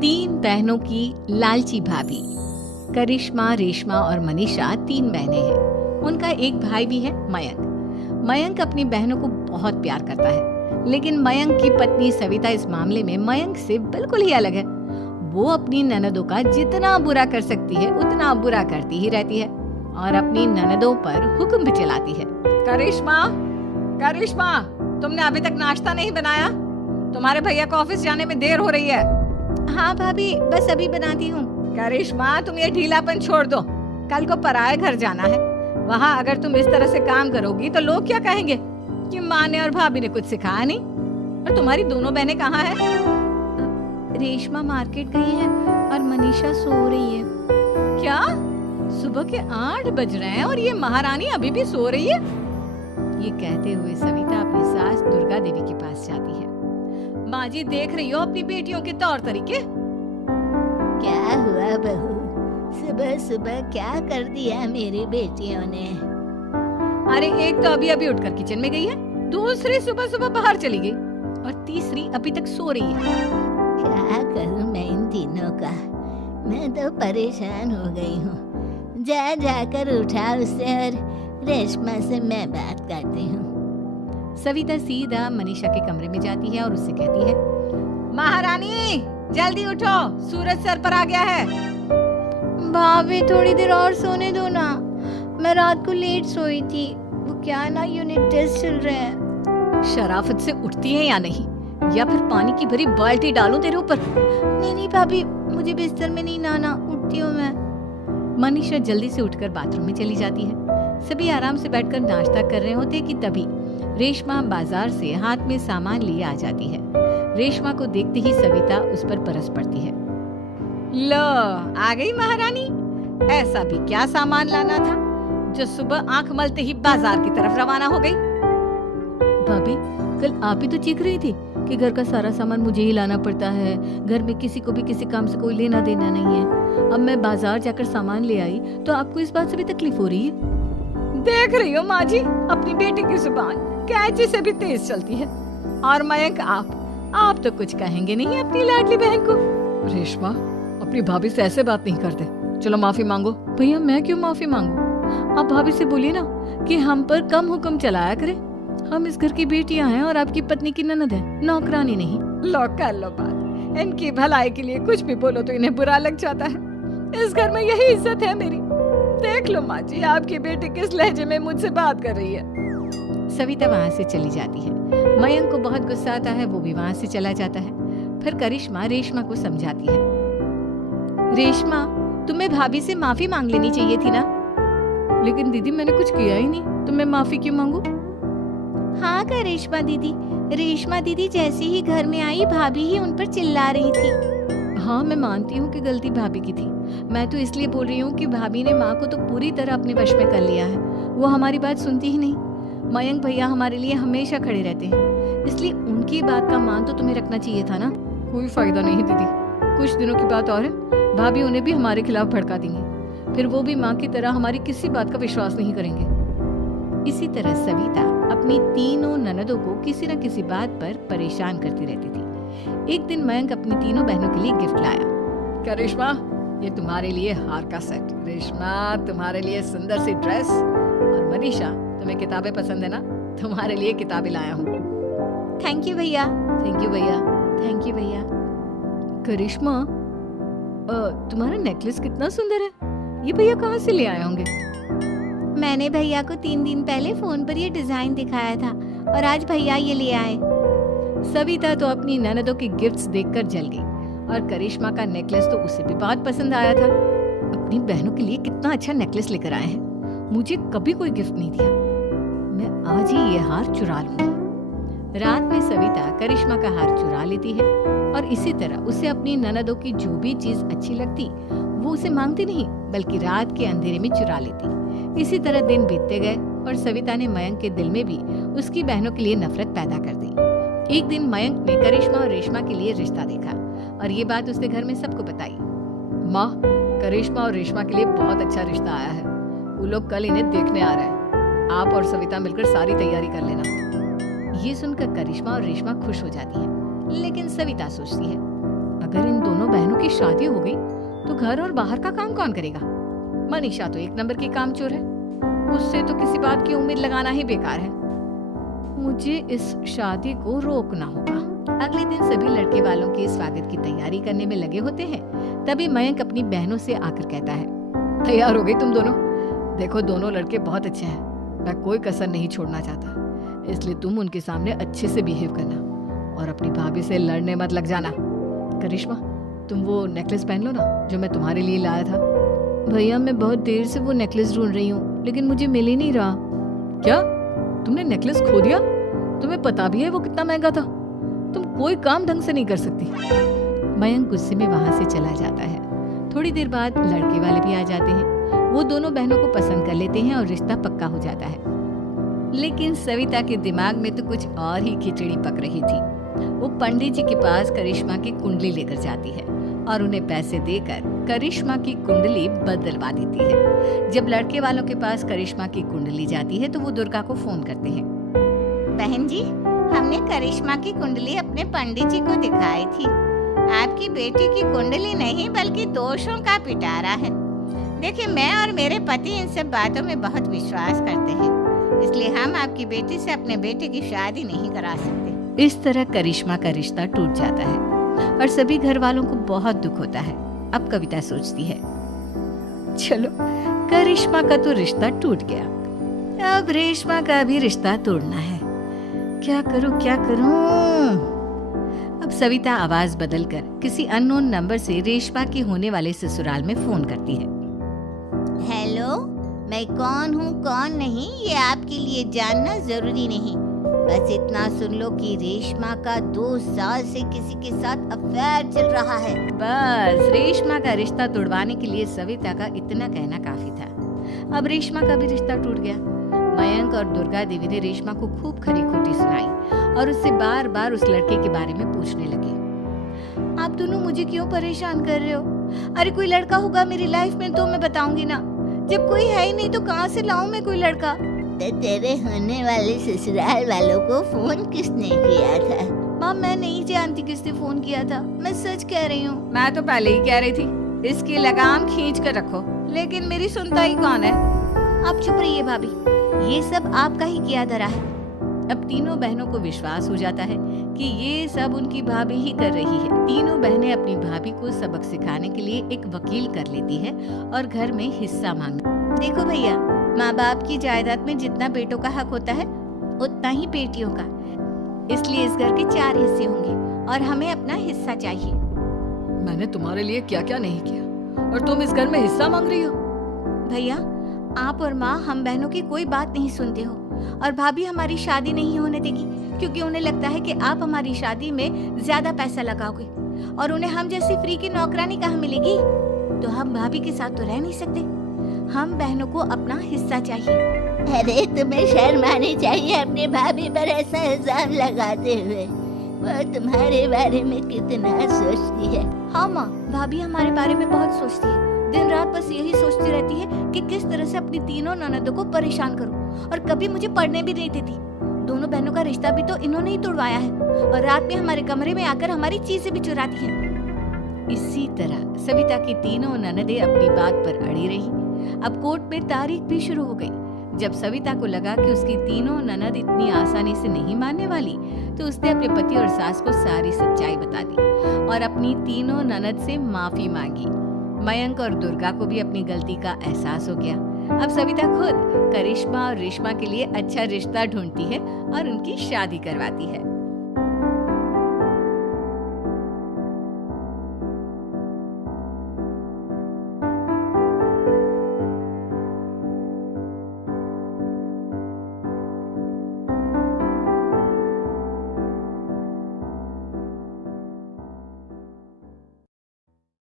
तीन बहनों की लालची भाभी। करिश्मा, रेशमा और मनीषा तीन बहनें हैं। उनका एक भाई भी है, मयंक। मयंक अपनी बहनों को बहुत प्यार करता है, लेकिन मयंक की पत्नी सविता इस मामले में मयंक से बिल्कुल ही अलग है। वो अपनी ननदों का जितना बुरा कर सकती है उतना बुरा करती ही रहती है और अपनी ननदों पर हुक्म भी चलाती है। करिश्मा, करिश्मा, तुमने अभी तक नाश्ता नहीं बनाया? तुम्हारे भैया को ऑफिस जाने में देर हो रही है। हाँ भाभी, बस अभी बनाती हूँ। करिश्मा, तुम ये ढीलापन छोड़ दो। कल को पराये घर जाना है। वहाँ अगर तुम इस तरह से काम करोगी तो लोग क्या कहेंगे कि माँ ने और भाभी ने कुछ सिखाया नहीं। और तुम्हारी दोनों बहनें कहाँ हैं? रेशमा मार्केट गई है और मनीषा सो रही है। क्या? सुबह के 8 बज रहे हैं और ये महारानी अभी भी सो रही है? ये कहते हुए सविता अपनी सास दुर्गा देवी के पास जाती है। माँ जी, देख रही हो अपनी बेटियों के तौर तरीके? क्या हुआ बहू, सुबह सुबह क्या कर दिया मेरी बेटियों ने? अरे एक तो अभी अभी उठकर किचन में गई है, दूसरी सुबह सुबह बाहर चली गई और तीसरी अभी तक सो रही है। क्या करूं मैं इन तीनों का? मैं तो परेशान हो गई हूँ। जा जाकर उठा उसे और रेशमा से मैं बात करती हूँ। सविता सीधा मनीषा के कमरे में जाती है और उससे कहती है, महारानी जल्दी उठो, सूरज सर पर आ गया है। भाभी थोड़ी देर और सोने दो ना, मैं रात को लेट सोई थी। वो क्या ना यूनिट टेस्ट चल रहे हैं। शराफत से उठती है या नहीं, या फिर पानी की भरी बाल्टी डालूं तेरे ऊपर? नहीं भाभी, मुझे बिस्तर में नहीं नाना, उठती हूँ मैं। मनीषा जल्दी से उठकर बाथरूम में चली जाती है। सभी आराम से बैठकर नाश्ता कर रहे होते कि तभी रेशमा बाजार से हाथ में सामान लिए आ जाती है। रेशमा को देखते ही सविता उस पर बरस पड़ती है। लो, आ गई महारानी। ऐसा भी क्या सामान लाना था जो सुबह आंख मलते ही बाजार की तरफ रवाना हो गई? भाभी, कल आप ही तो चीख रही थी कि घर का सारा सामान मुझे ही लाना पड़ता है, घर में किसी को भी किसी काम से कोई लेना देना नहीं है। अब मैं बाजार जाकर सामान ले आई तो आपको इस बात से भी तकलीफ हो रही है? देख रही हो माँ जी, अपनी बेटी की जुबान कैंची से भी तेज चलती है। और मयंक, आप तो कुछ कहेंगे नहीं अपनी लाडली बहन को? रेशमा, अपनी भाभी से ऐसे बात नहीं करते। चलो माफी मांगो। भैया, मैं क्यों माफी मांगू? आप भाभी से बोलिए ना कि हम पर कम हुक्म चलाया करे। हम इस घर की बेटियां हैं और आपकी पत्नी की ननद है, नौकरानी नहीं। लो कर लो बात। इनकी भलाई के लिए कुछ भी बोलो तो इन्हें बुरा लग जाता है। इस घर में यही इज्जत है मेरी। देख लो माँ जी, आपकी बेटी किस लहजे में मुझसे बात कर रही है। सविता वहाँ से चली जाती है। मयंक को बहुत गुस्सा आता है, वो भी वहाँ से चला जाता है। फिर करिश्मा रेशमा को समझाती है, रेशमा, तुम्हें भाभी से माफी मांग लेनी चाहिए थी ना। लेकिन दीदी, मैंने कुछ किया ही नहीं, तो मैं माफी क्यों मांगू? हाँ करिश्मा दीदी, रेशमा दीदी जैसे ही घर में आई भाभी ही उन पर चिल्ला रही थी। हाँ, मैं मानती हूँ कि गलती भाभी की थी। मैं तो इसलिए बोल रही हूँ कि भाभी ने माँ को तो पूरी तरह अपने वश में कर लिया है। वो हमारी बात सुनती ही नहीं। मयंक भैया हमारे लिए हमेशा खड़े रहते हैं, इसलिए उनकी बात का मान तो तुम्हें रखना चाहिए था ना। कोई फायदा नहीं दीदी, कुछ दिनों की बात और है, भाभी उन्हें भी हमारे खिलाफ भड़का देंगी। फिर वो भी माँ की तरह हमारी किसी बात का विश्वास नहीं करेंगे। इसी तरह सविता अपनी तीनों ननदों को किसी न किसी बात पर परेशान करती रहती थी। एक दिन मयंक अपनी तीनों बहनों के लिए गिफ्ट लाया। क्या रेशमा, ये तुम्हारे लिए हार का सेट। रेशमा, तुम्हारे लिए सुंदर सी ड्रेस। और मनीषा, तुम्हें किताबें पसंद है ना, तुम्हारे लिए किताबें लाया हूँ। थैंक यू भैया। थैंक यू भैया। थैंक यू भैया। करिश्मा, तुम्हारा नेकलेस कितना सुंदर है, ये भैया कहाँ से ले आए होंगे? मैंने भैया को 3 दिन पहले फोन पर ये डिजाइन दिखाया था और आज भैया ये ले आए। सविता तो अपनी ननदों की गिफ्ट्स देखकर जल गई और करिश्मा का नेकलेस तो उसे भी बहुत पसंद आया था। अपनी बहनों के लिए कितना अच्छा नेकलेस लेकर आए हैं, मुझे कभी कोई गिफ्ट नहीं दिया। मैं आज ही ये हार चुरा लूंगी। रात में सविता करिश्मा का हार चुरा लेती है और इसी तरह उसे अपनी ननदों की जो भी चीज अच्छी लगती वो उसे मांगती नहीं, बल्कि रात के अंधेरे में चुरा लेती। इसी तरह दिन बीतते गए और सविता ने मयंक के दिल में भी उसकी बहनों के लिए नफरत पैदा कर दी। एक दिन मयंक ने करिश्मा और रेशमा के लिए रिश्ता देखा और ये बात उसने घर में सबको बताई। माँ, करिश्मा और रेशमा के लिए बहुत अच्छा रिश्ता आया है, वो लोग कल इन्हें देखने आ रहे हैं। आप और सविता मिलकर सारी तैयारी कर लेना। ये सुनकर करिश्मा और रेशमा खुश हो जाती हैं, लेकिन सविता सोचती है, अगर इन दोनों बहनों की शादी हो गई तो घर और बाहर का काम कौन करेगा? मनीषा तो एक नंबर की कामचोर है, उससे तो किसी बात की उम्मीद लगाना ही बेकार है। मुझे इस शादी को रोकना होगा। अगले दिन सभी लड़के वालों के स्वागत की तैयारी करने में लगे होते हैं। तभी मयंक अपनी बहनों से आकर कहता है, तैयार हो गई तुम दोनों? देखो दोनों लड़के बहुत अच्छे हैं, मैं कोई कसर नहीं छोड़ना चाहता, इसलिए तुम उनके सामने अच्छे से बिहेव करना और अपनी भाभी से लड़ने मत लग जाना। करिश्मा, तुम वो नेकलेस पहन लो ना जो मैं तुम्हारे लिए लाया था। भैया मैं बहुत देर से वो नेकलेस ढूंढ रही हूँ, लेकिन मुझे मिल ही नहीं रहा। क्या तुमने नेकलेस खो दिया? तुम्हें पता भी है वो कितना महंगा था? तुम कोई काम ढंग से नहीं कर सकती। मयंक गुस्से में वहां से चला जाता है। थोड़ी देर बाद लड़के वाले भी आ जाते हैं। वो दोनों बहनों को पसंद कर लेते हैं और रिश्ता पक्का हो जाता है। लेकिन सविता के दिमाग में तो कुछ और ही खिचड़ी पक रही थी। वो पंडित जी के पास करिश्मा की कुंडली लेकर जाती है और उन्हें पैसे देकर करिश्मा की कुंडली बदलवा देती है। जब लड़के वालों के पास करिश्मा की कुंडली जाती है तो वो दुर्गा को फोन करते हैं। बहन जी, हमने करिश्मा की कुंडली अपने पंडित जी को दिखाई थी। आपकी बेटी की कुंडली नहीं बल्कि दोषों का पिटारा है। देखिए, मैं और मेरे पति इन सब बातों में बहुत विश्वास करते हैं, इसलिए हम आपकी बेटी से अपने बेटे की शादी नहीं करा सकते। इस तरह करिश्मा का रिश्ता टूट जाता है और सभी घर वालों को बहुत दुख होता है। अब कविता सोचती है, चलो करिश्मा का तो रिश्ता टूट गया, अब रेशमा का भी रिश्ता तोड़ना है। क्या करूं क्या करूं? अब सविता आवाज बदलकर किसी अननोन नंबर से रेशमा के होने वाले ससुराल में फोन करती है। हेलो, मैं कौन हूँ कौन नहीं ये आपके लिए जानना जरूरी नहीं, बस इतना सुन लो कि रेशमा का 2 साल से किसी के साथ अफेयर चल रहा है। बस रेशमा का रिश्ता तोड़वाने के लिए सविता का इतना कहना काफी था। अब रेशमा का भी रिश्ता टूट गया। मयंक और दुर्गा देवी ने रेशमा को खूब खरी खोटी सुनाई और उससे बार बार उस लड़के के बारे में पूछने लगे। आप दोनों मुझे क्यों परेशान कर रहे हो? अरे कोई लड़का होगा मेरी लाइफ में तो मैं बताऊंगी ना, जब कोई है ही नहीं तो कहाँ से लाऊं मैं कोई लड़का? तेरे होने वाले ससुराल वालों को फोन किसने किया था? माँ, मैं नहीं जानती किसने फोन किया था, मैं सच कह रही हूँ। मैं तो पहले ही कह रही थी इसकी लगाम खींच कर रखो, लेकिन मेरी सुनता ही कौन है। आप चुप रहिए भाभी, ये सब आपका ही किया धरा है। अब तीनों बहनों को विश्वास हो जाता है कि ये सब उनकी भाभी ही कर रही है। तीनों बहनें अपनी भाभी को सबक सिखाने के लिए एक वकील कर लेती है और घर में हिस्सा मांग। देखो भैया, माँ बाप की जायदाद में जितना बेटों का हक होता है उतना ही बेटियों का, इसलिए इस घर के 4 हिस्से होंगे और हमें अपना हिस्सा चाहिए। मैंने तुम्हारे लिए क्या क्या नहीं किया और तुम इस घर में हिस्सा मांग रही हो? भैया, आप और माँ हम बहनों की कोई बात नहीं सुनते हो और भाभी हमारी शादी नहीं होने देगी क्योंकि उन्हें लगता है कि आप हमारी शादी में ज्यादा पैसा लगाओगे और उन्हें हम जैसी फ्री की नौकरानी कहाँ मिलेगी। तो हम भाभी के साथ तो रह नहीं सकते, हम बहनों को अपना हिस्सा चाहिए। अरे तुम्हें शर्म आनी चाहिए अपनी भाभी पर ऐसा इल्जाम लगाते हुए। वो तुम्हारे बारे में कितना सोचती है। हाँ माँ, भाभी हमारे बारे में बहुत सोचती है, दिन रात बस यही सोचती रहती है कि किस तरह से अपनी तीनों ननदों को परेशान करूं और कभी मुझे पढ़ने भी नहीं देती। दोनों बहनों का रिश्ता भी तो इन्होंने ही तोड़वाया है और रात में हमारे कमरे में आकर हमारी चीजें भी चुराती हैं। इसी तरह सविता की तीनों ननदें अपनी बात पर अड़ी रही। अब कोर्ट में तारीख भी शुरू हो गई। जब सविता को लगा कि उसकी तीनों ननद इतनी आसानी से नहीं मानने वाली, तो उसने अपने पति और सास को सारी सच्चाई बता दी और अपनी तीनों ननद से माफी मांगी। मयंक और दुर्गा को भी अपनी गलती का एहसास हो गया। अब सविता खुद करिश्मा और रेशमा के लिए अच्छा रिश्ता ढूंढती है और उनकी शादी करवाती है।